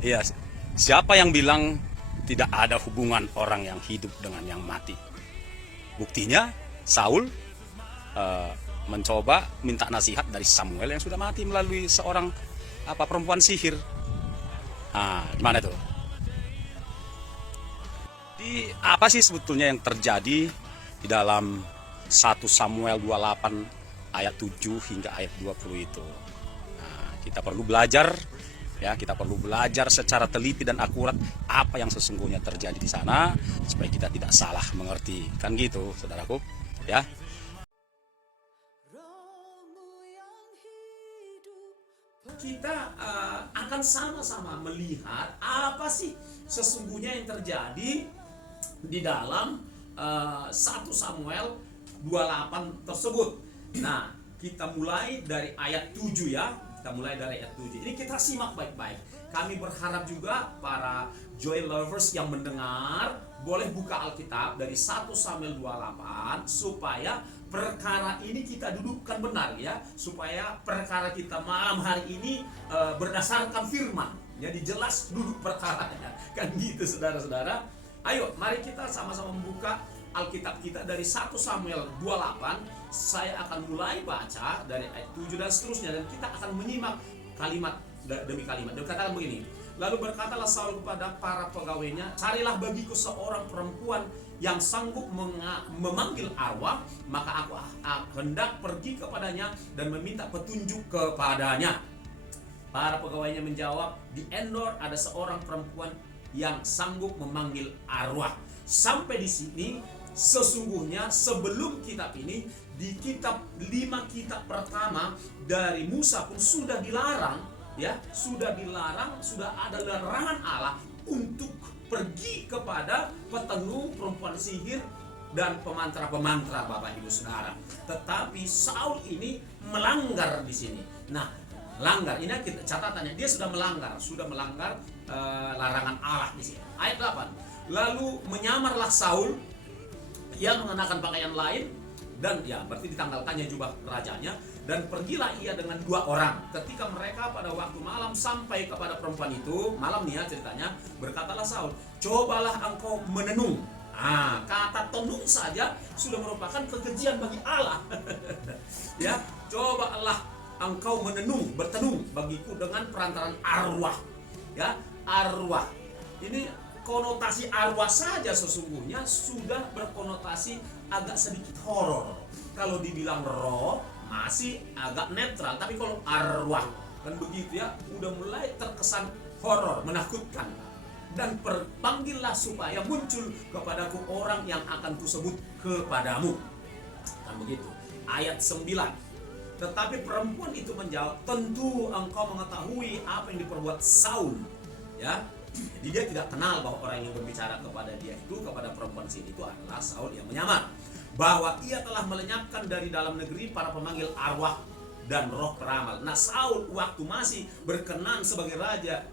Iya, siapa yang bilang tidak ada hubungan orang yang hidup dengan yang mati? Buktinya Saul eh, mencoba minta nasihat dari Samuel yang sudah mati melalui seorang perempuan sihir. Gimana tuh? Di apa sih sebetulnya yang terjadi di dalam 1 Samuel 28 ayat 7 hingga ayat 20 itu? Kita perlu belajar, ya, kita perlu belajar secara teliti dan akurat apa yang sesungguhnya terjadi di sana supaya kita tidak salah mengerti. Kan gitu, saudaraku, ya. Kita akan sama-sama melihat apa sih sesungguhnya yang terjadi di dalam 1 Samuel 28 tersebut. Nah, kita mulai dari ayat 7 ya. Kita mulai dari ayat 7. Ini kita simak baik-baik. Kami berharap juga para joy lovers yang mendengar boleh buka Alkitab dari 1 Samuel 28 supaya perkara ini kita dudukkan benar ya, supaya perkara kita malam hari ini berdasarkan firman. Jadi jelas duduk perkaranya. Kan gitu saudara-saudara. Ayo, mari kita sama-sama membuka Alkitab kita dari 1 Samuel 28. Saya akan mulai baca dari ayat 7 dan seterusnya, dan kita akan menyimak kalimat demi kalimat. Dan katakan begini, lalu berkatalah Saul kepada para pegawainya, carilah bagiku seorang perempuan yang sanggup memanggil arwah, maka aku hendak pergi kepadanya dan meminta petunjuk kepadanya. Para pegawainya menjawab, di Endor ada seorang perempuan yang sanggup memanggil arwah. Sampai di sini sesungguhnya sebelum kitab ini, di kitab 5 kitab pertama dari Musa pun sudah dilarang ya, sudah dilarang, sudah ada larangan Allah untuk pergi kepada petenuh, perempuan sihir dan pemantra-pemantra, Bapak Ibu Saudara. Tetapi Saul ini melanggar di sini. Nah, langgar ini kita catatannya, dia sudah melanggar larangan Allah di sini. Ayat 8. Lalu menyamarlah Saul, ia mengenakan pakaian lain dan ya berarti ditanggalkannya jubah rajanya, dan pergilah ia dengan 2 orang. Ketika mereka pada waktu malam sampai kepada perempuan itu, malam nih ya ceritanya, berkatalah Saul, cobalah engkau menenung. Kata tenung saja sudah merupakan kekejian bagi Allah. Ya, cobalah engkau menenung, bertenung bagiku dengan perantaran arwah. Ya, arwah. Ini konotasi arwah saja sesungguhnya sudah berkonotasi agak sedikit horor. Kalau dibilang roh masih agak netral, tapi kalau arwah kan begitu ya, udah mulai terkesan horor, menakutkan. Dan panggillah supaya muncul kepadaku orang yang akan kusebut kepadamu. Kan begitu. Ayat 9. Tetapi perempuan itu menjawab, tentu engkau mengetahui apa yang diperbuat Saul. Ya, jadi dia tidak kenal bahwa orang yang berbicara kepada dia itu, kepada perempuan sini itu adalah Saul yang menyamar. Bahwa ia telah melenyapkan dari dalam negeri para pemanggil arwah dan roh peramal. Nah, Saul waktu masih berkenan sebagai raja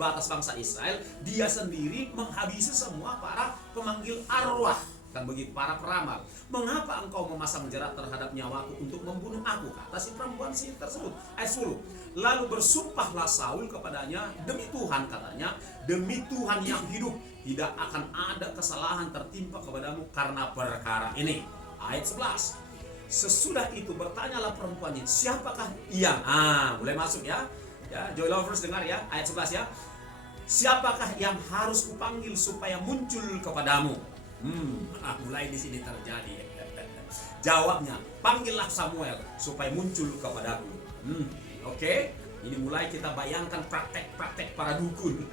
batas bangsa Israel, dia sendiri menghabisi semua para pemanggil arwah. Kan begitu, para peramal. Mengapa engkau memasang jerat terhadap nyawaku untuk membunuh aku? Kata si perempuan sihir tersebut. Ayat 10. Lalu bersumpahlah Saul kepadanya, demi Tuhan katanya, demi Tuhan yang hidup, tidak akan ada kesalahan tertimpa kepadamu karena perkara ini. Ayat 11. Sesudah itu bertanyalah perempuan ini, siapakah ia? Mulai masuk ya. Ya, Joy Lovers dengar ya, ayat 11 ya. Siapakah yang harus kupanggil supaya muncul kepadamu? Mulai di sini terjadi. Jawabnya, panggillah Samuel supaya muncul kepadaku. Oke. Ini mulai kita bayangkan praktek-praktek para dukun.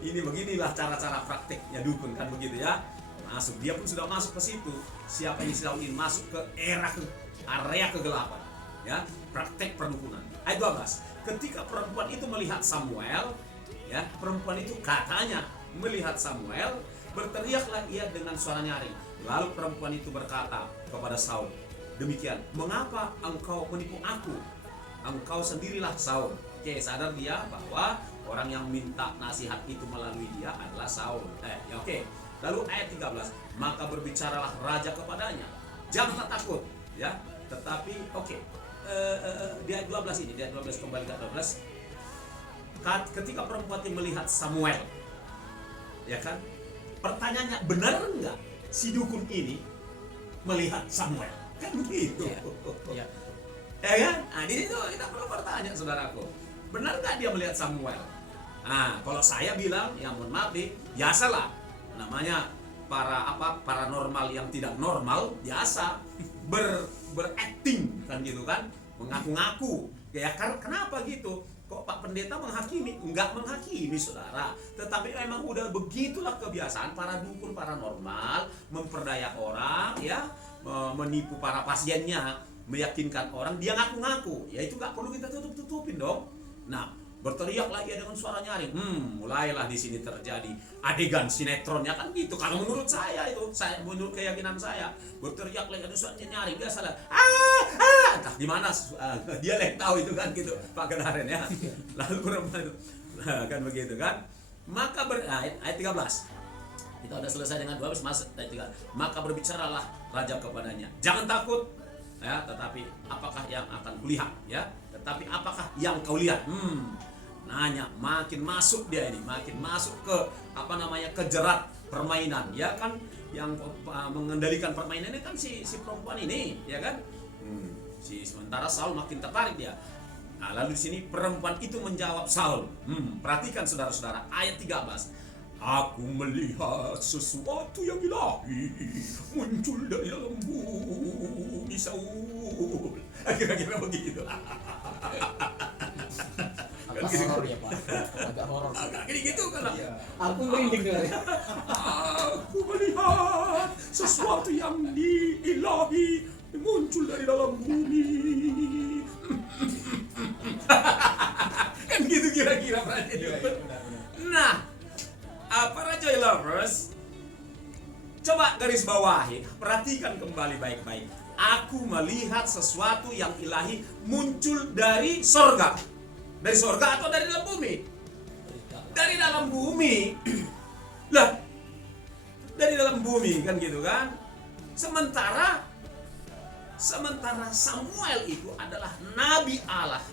Ini beginilah cara-cara prakteknya dukun, kan begitu ya. Masuk, dia pun sudah masuk ke situ. Siapa yang sedang ingin masuk ke area kegelapan, ya, praktek perdukunan. Ayat 12. Ketika perempuan itu melihat Samuel, ya, perempuan itu katanya melihat Samuel, berteriaklah ia dengan suara nyaring. Lalu perempuan itu berkata kepada Saul, demikian, mengapa engkau menipu aku? Engkau sendirilah Saul. Oke, sadar dia bahwa orang yang minta nasihat itu melalui dia adalah Saul. Oke. Lalu ayat 13, maka berbicaralah raja kepadanya, janganlah takut, ya. Tetapi di ayat 12 ini, di ayat 12 kembali ke 12. ketika perempuan itu melihat Samuel, ya kan? Pertanyaannya, benar enggak si dukun ini melihat Samuel? Kan begitu. Iya. Ya kan? Nah, di situ kita perlu bertanya, saudaraku. Benar nggak dia melihat Samuel? Nah, kalau saya bilang, ya mohon maaf nih, biasalah. Namanya paranormal yang tidak normal, biasa berakting kan gitu kan, mengaku-ngaku. Ya kenapa gitu? Kok Pak Pendeta menghakimi? Enggak menghakimi, saudara. Tetapi memang udah begitulah kebiasaan para dukun paranormal memperdaya orang, ya, menipu para pasiennya, meyakinkan orang dia ngaku-ngaku. Ya itu nggak perlu kita tutup-tutupin dong. Nah, berteriaklah ia dengan suara nyaring. Mulailah di sini terjadi adegan sinetronnya kan gitu. Kalau menurut saya itu, menurut keyakinan saya, berteriaklah ia dengan suara nyaring. Dia salah. Entah di mana dia yang tahu itu kan gitu, Pak Kedaren ya. Lalu perempuan itu, kan begitu kan. Maka ayat 13. Kita udah selesai dengan 12, masuk ayat 3. Maka berbicaralah raja kepadanya, jangan takut, ya, tetapi apakah yang akan kulihat, ya, tetapi apakah yang kau lihat? Nanya, makin masuk dia ini, makin masuk ke ke jerat permainan, ya kan, yang mengendalikan permainan ini kan si perempuan ini, ya kan. Sementara Saul makin tertarik dia. Nah, lalu di sini perempuan itu menjawab Saul. Perhatikan saudara-saudara, ayat 13. Aku melihat sesuatu yang ilahi muncul dari dalam bumi, Saul. Kira-kira begitu. Agak horor ya Pak. Agak horor. Agak gitu kan. Aku merinding dengar. Aku melihat sesuatu yang ilahi muncul dari dalam bumi. Kan gitu kira-kira perhatian. Nah, para Joy Lovers, coba garis bawahi, perhatikan kembali baik-baik. Aku melihat sesuatu yang ilahi muncul dari sorga. Dari sorga atau dari dalam bumi? Dari dalam bumi. Lah, dari dalam bumi kan gitu kan. Sementara Samuel itu adalah nabi Allah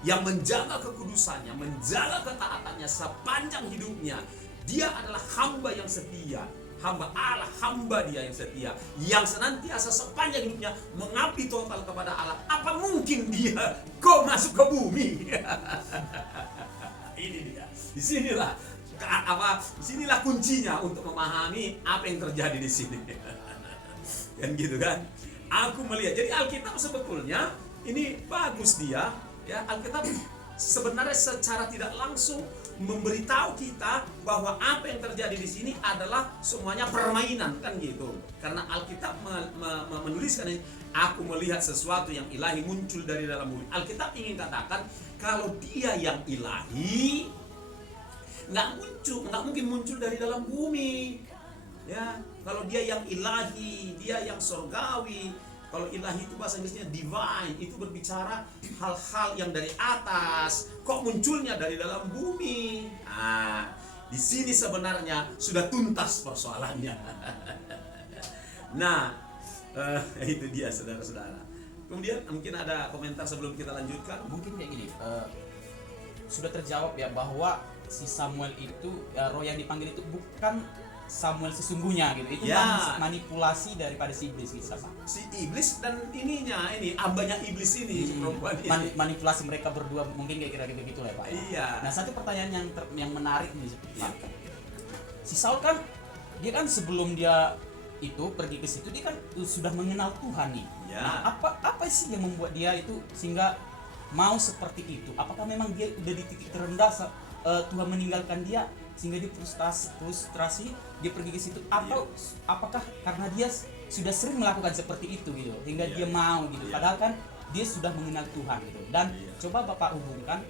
yang menjaga kekudusannya, menjaga ketaatannya sepanjang hidupnya. Dia adalah hamba yang setia, hamba Allah, hamba dia yang setia, yang senantiasa sepanjang hidupnya mengabdi total kepada Allah. Apa mungkin dia kok masuk ke bumi? Ini dia. Disinilah kuncinya untuk memahami apa yang terjadi di sini. Kan gitu kan? Aku melihat. Jadi Alkitab sebetulnya ini bagus dia, ya. Alkitab sebenarnya secara tidak langsung memberitahu kita bahwa apa yang terjadi di sini adalah semuanya permainan kan gitu. Karena Alkitab menuliskan ini, aku melihat sesuatu yang ilahi muncul dari dalam bumi. Alkitab ingin katakan kalau dia yang ilahi nggak mungkin muncul dari dalam bumi. Ya, kalau dia yang ilahi, dia yang surgawi. Kalau ilahi itu bahasa Inggrisnya divine, itu berbicara hal-hal yang dari atas. Kok munculnya dari dalam bumi? Nah, di sini sebenarnya sudah tuntas persoalannya. Nah, itu dia saudara-saudara. Kemudian mungkin ada komentar sebelum kita lanjutkan. Mungkin kayak gini, sudah terjawab ya bahwa si Samuel itu, roh yang dipanggil itu bukan Samuel sesungguhnya gitu. Itu ya, manipulasi daripada si iblis gitu Pak. Si iblis dan ini ambanya iblis ini, si perempuan ini. Manipulasi mereka berdua mungkin kayak kira-kira begitu lah Pak. Iya. Nah, satu pertanyaan yang menarik nih Pak. Si Saul kan dia kan sebelum dia itu pergi ke situ dia kan sudah mengenal Tuhan nih. Ya. Nah, apa sih yang membuat dia itu sehingga mau seperti itu? Apakah memang dia udah di titik terendah Tuhan meninggalkan dia sehingga dia frustrasi dia pergi ke situ, atau apakah karena dia sudah sering melakukan seperti itu gitu hingga dia mau gitu, padahal kan dia sudah mengenal Tuhan gitu. Dan coba Bapak hubungkan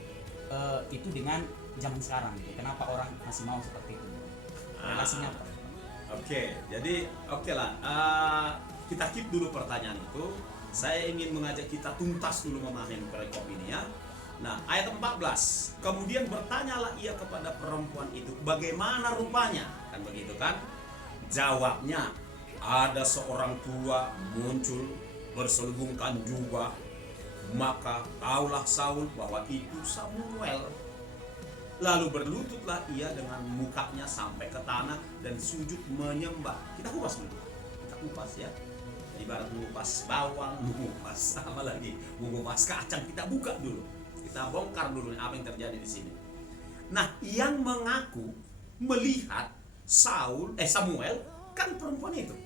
itu dengan zaman sekarang gitu, kenapa orang masih mau seperti itu, relasinya apa? Jadi lah, kita keep dulu pertanyaan itu. Saya ingin mengajak kita tuntas dulu memahami perikop ini ya. Nah, ayat 14. Kemudian bertanyalah ia kepada perempuan itu, bagaimana rupanya? Kan begitu kan? Jawabnya, ada seorang tua muncul berselubungkan jubah. Maka taulah Saul bahwa itu Samuel. Lalu berlututlah ia dengan mukanya sampai ke tanah dan sujud menyembah. Kita kupas dulu. Kita kupas ya. Ibarat mengupas bawang, mengupas apa lagi? Mengupas kacang. Kita buka dulu. Kita bongkar dulu apa yang terjadi di sini. Nah, yang mengaku melihat Samuel kan perempuan itu.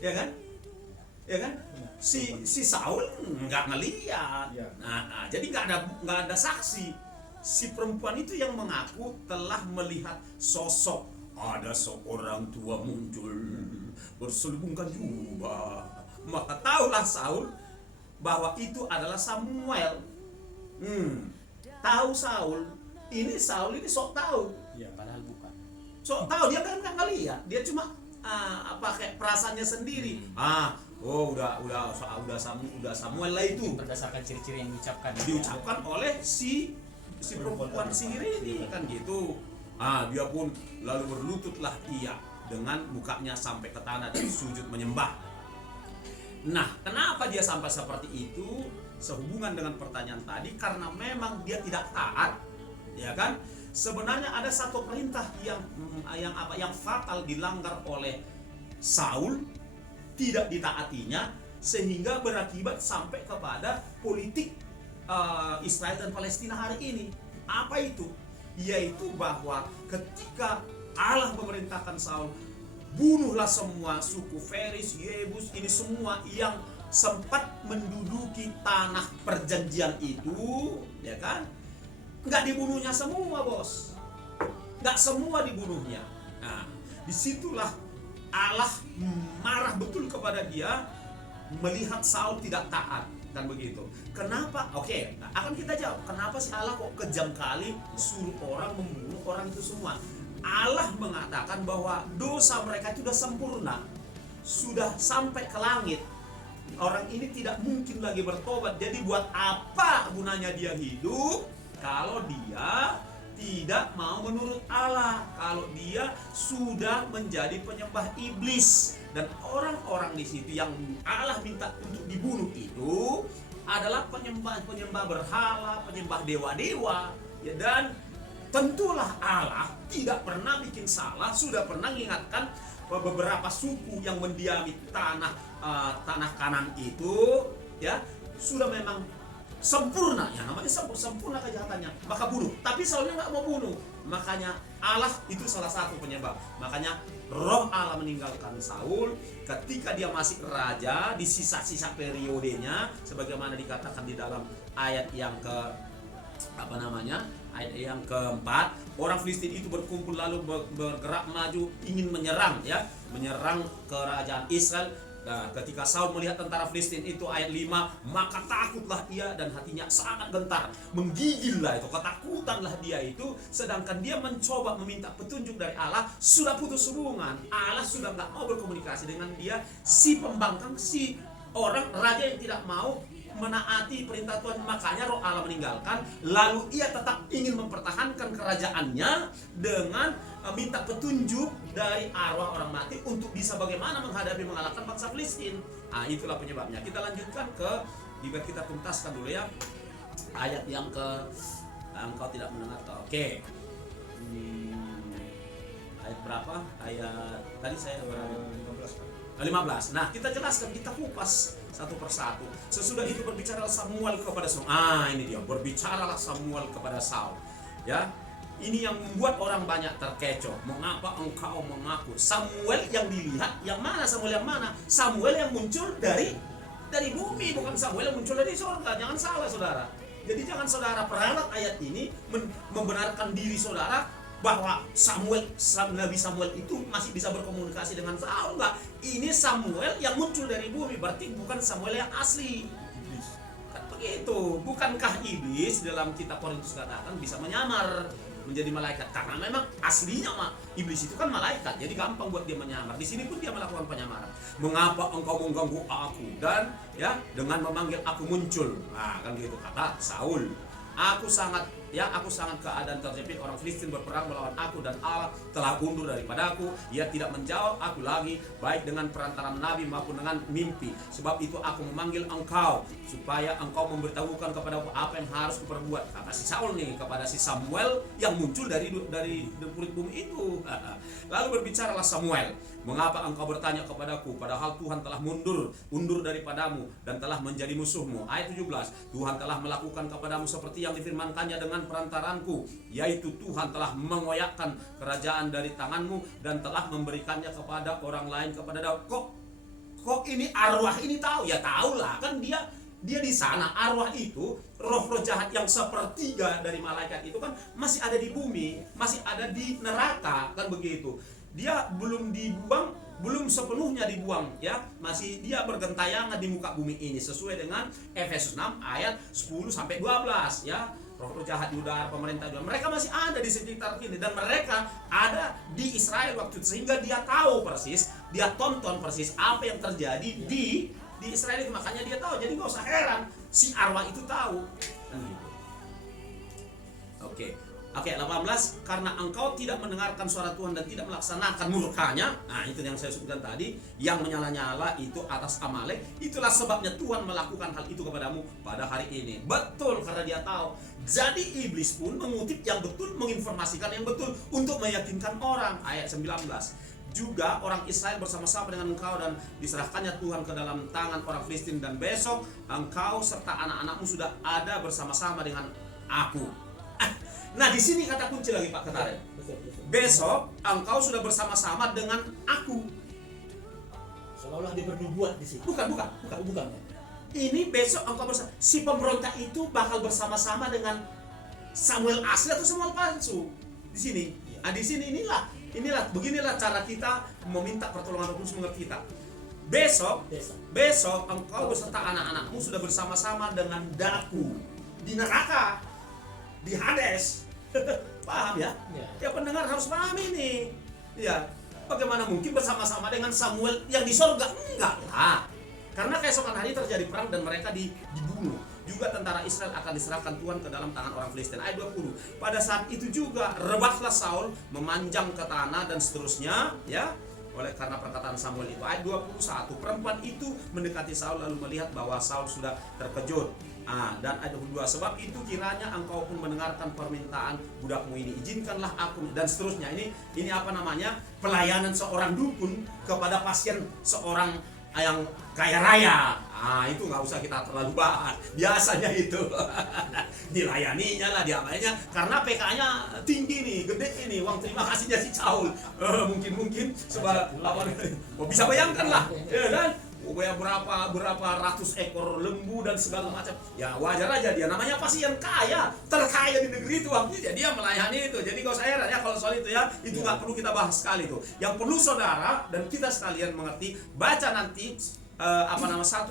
Ya kan? Ya kan? Si Saul nggak ngeliat. Nah, jadi nggak ada saksi. Si perempuan itu yang mengaku telah melihat sosok ada seorang tua muncul berselubungkan jubah. Maka tahulah Saul bahwa itu adalah Samuel. Tahu Saul ini sok tahu. Ya, padahal bukan. Sok tahu, dia kan nggak ngeliat. Dia cuma kayak perasaannya sendiri. Udah Samuel lah itu. Berdasarkan ciri-ciri yang diucapkan oleh si perempuan sihir ini kan gitu. Dia pun lalu berlututlah ia dengan mukanya sampai ke tanah dan sujud menyembah. Nah, kenapa dia sampai seperti itu? Sehubungan dengan pertanyaan tadi, karena memang dia tidak taat, ya kan? Sebenarnya ada satu perintah yang fatal dilanggar oleh Saul, tidak ditaatinya, sehingga berakibat sampai kepada politik Israel dan Palestina hari ini. Apa itu? Yaitu bahwa ketika Allah memerintahkan Saul, bunuhlah semua suku Feris, Yebus, ini semua yang sempat menduduki tanah perjanjian itu, ya kan? Nggak dibunuhnya semua, bos. Nggak semua dibunuhnya. Nah, disitulah Allah marah betul kepada dia melihat Saul tidak taat, kan begitu. Kenapa? Oke, akan kita jawab. Kenapa sih Allah kok kejam kali suruh orang membunuh orang itu semua? Allah mengatakan bahwa dosa mereka itu sudah sempurna, sudah sampai ke langit. Orang ini tidak mungkin lagi bertobat. Jadi buat apa gunanya dia hidup kalau dia tidak mau menurut Allah, kalau dia sudah menjadi penyembah iblis. Dan orang-orang di situ yang Allah minta untuk dibunuh itu adalah penyembah berhala, penyembah dewa-dewa, ya. Dan tentulah Allah tidak pernah bikin salah, sudah pernah mengingatkan beberapa suku yang mendiami tanah Kanan itu, ya, sudah memang sempurna, ya namanya sempurna kejahatannya, maka bunuh. Tapi Saulnya nggak mau bunuh, makanya Allah itu salah satu penyebab. Makanya roh Allah meninggalkan Saul ketika dia masih raja di sisa-sisa periodenya, sebagaimana dikatakan di dalam ayat yang ayat yang keempat. Orang Filistin itu berkumpul lalu bergerak maju ingin menyerang kerajaan Israel. Nah, ketika Saul melihat tentara Filistin itu, ayat 5, maka takutlah ia dan hatinya sangat gentar, menggigillah itu, ketakutanlah dia itu. Sedangkan dia mencoba meminta petunjuk dari Allah, sudah putus hubungan, Allah sudah nggak mau berkomunikasi dengan dia. Si pembangkang, si orang raja yang tidak mau menaati perintah Tuhan, makanya roh Allah meninggalkan. Lalu ia tetap ingin mempertahankan kerajaannya dengan minta petunjuk dari arwah orang mati untuk bisa bagaimana mengalahkan bangsa Filistin. Itulah penyebabnya. Kita lanjutkan biar kita tuntaskan dulu ya ayat yang engkau tidak mendengar. Oke. Ayat berapa? Ayat tadi saya 15. Nah, kita jelaskan, kita kupas satu persatu. Sesudah itu berbicaralah Samuel kepada Saul. Ini dia, berbicaralah Samuel kepada Saul. Ya, ini yang membuat orang banyak terkecoh. Mengapa engkau mengaku? Samuel yang dilihat, yang mana Samuel yang mana? Samuel yang muncul dari bumi, bukan Samuel yang muncul dari surga. Jangan salah, saudara. Jadi jangan saudara peralat ayat ini membenarkan diri saudara bahwa Nabi Samuel itu masih bisa berkomunikasi dengan Saul. Enggak, ini Samuel yang muncul dari bumi, berarti bukan Samuel yang asli. Kan begitu. Bukankah iblis dalam kitab Korintus katakan bisa menyamar menjadi malaikat? Karena memang aslinya iblis itu kan malaikat, jadi gampang buat dia menyamar. Di sini pun dia melakukan penyamaran. Mengapa engkau mengganggu aku, dan ya dengan memanggil aku muncul. Kan gitu kata Saul. Aku sangat ya aku sangat keadaan terjepit, orang Filistin berperang melawan aku dan Allah telah undur daripadaku. Ia tidak menjawab aku lagi, baik dengan perantaran nabi maupun dengan mimpi. Sebab itu aku memanggil engkau supaya engkau memberitahukan kepadaku apa yang harus kuperbuat. Kata si Saul nih kepada si Samuel yang muncul dari kulit bumi itu. Lalu berbicaralah Samuel, mengapa engkau bertanya kepadaku, padahal Tuhan telah undur daripadamu dan telah menjadi musuhmu. Ayat 17, Tuhan telah melakukan kepadamu seperti yang difirmankannya dengan perantaranku, yaitu Tuhan telah mengoyakkan kerajaan dari tanganmu dan telah memberikannya kepada orang lain, kepada Daud. Kok ini arwah ini tahu? Ya tahulah, kan dia di sana. Arwah itu roh-roh jahat yang sepertiga dari malaikat itu kan masih ada di bumi, masih ada di neraka, kan begitu. Dia belum dibuang, belum sepenuhnya dibuang, ya, masih dia bergentayangan di muka bumi ini sesuai dengan Efesus 6 ayat 10 sampai 12, ya. Roh-roh jahat di udara, pemerintah juga, mereka masih ada di sekitar sini dan mereka ada di Israel waktu itu, sehingga dia tahu persis, dia tonton persis apa yang terjadi di Israel itu, makanya dia tahu. Jadi gak usah heran si arwah itu tahu. Oke, 18, karena engkau tidak mendengarkan suara Tuhan dan tidak melaksanakan murkanya. Nah, itu yang saya sebutkan tadi, yang menyala-nyala itu atas Amalek. Itulah sebabnya Tuhan melakukan hal itu kepadamu pada hari ini. Betul, karena dia tahu. Jadi iblis pun mengutip yang betul, menginformasikan yang betul untuk meyakinkan orang. Ayat 19, juga orang Israel bersama-sama dengan engkau dan diserahkannya Tuhan ke dalam tangan orang Filistin, dan besok engkau serta anak-anakmu sudah ada bersama-sama dengan aku. Nah, di sini kata kunci lagi Pak Ketaren. Besok engkau sudah bersama-sama dengan aku. Seolah-olah dia bernubuat di sini. Bukan. Ini besok engkau bersama. Si pemberontak itu bakal bersama-sama dengan Samuel asli atau Samuel palsu. Di sini. Nah, di sini beginilah cara kita meminta pertolongan Roh Kudus mengerti kita. Besok engkau beserta anak-anakmu sudah bersama-sama dengan Daku di neraka, di Hades. Paham ya? Ya, pendengar harus paham ini. Ya, bagaimana mungkin bersama-sama dengan Samuel yang di sorga? Enggak lah. Karena keesokan hari terjadi perang dan mereka dibunuh. Juga tentara Israel akan diserahkan Tuhan ke dalam tangan orang Filistin. Ayat 20. Pada saat itu juga rebahlah Saul, memanjang ke tanah dan seterusnya, ya. Oleh karena perkataan Samuel itu. Ayat 21. Perempuan itu mendekati Saul lalu melihat bahwa Saul sudah terkejut. Dan ayat 22, sebab itu kiranya engkau pun mendengarkan permintaan budakmu ini, izinkanlah aku, dan seterusnya. Ini apa namanya, pelayanan seorang dukun kepada pasien seorang yang kaya raya. Itu nggak usah kita terlalu bahas, biasanya itu dilayaninya lah, diapainnya, karena PK-nya tinggi nih, gede ini, uang terima kasihnya si Saul mungkin sebab apa, bisa bayangkan lah, ya kan? Berapa ratus ekor lembu dan segala macam. Ya wajar aja, dia namanya pasien kaya, terkaya di negeri itu waktu itu, dia melayani itu. Jadi gak usah heran ya kalau soal itu, ya, itu nggak perlu kita bahas sekali tuh. Yang perlu saudara dan kita sekalian mengerti, baca nanti 1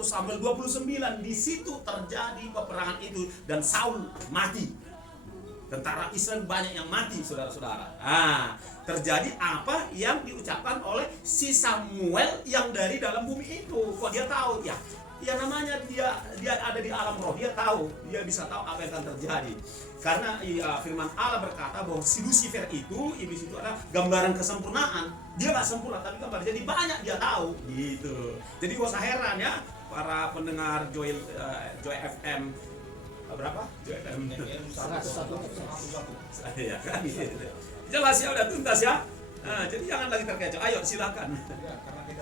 Samuel 29, di situ terjadi peperangan itu dan Saul mati. Tentara Israel banyak yang mati, saudara-saudara. Terjadi apa yang diucapkan oleh si Samuel yang dari dalam bumi itu. Kok dia tahu? Ya namanya dia ada di alam roh, dia tahu, dia bisa tahu apa yang akan terjadi. Karena firman Allah berkata bahwa si Lucifer itu, iblis itu adalah gambaran kesempurnaan. Dia nggak sempurna tapi gambar. Jadi banyak dia tahu, gitu. Jadi gak usah heran ya para pendengar Joy FM berapa? JFM 101. Ya kan gitu. Jelas ya, udah tuntas ya. Jadi jangan lagi terkecoh. Ayo silakan. Ya, karena kita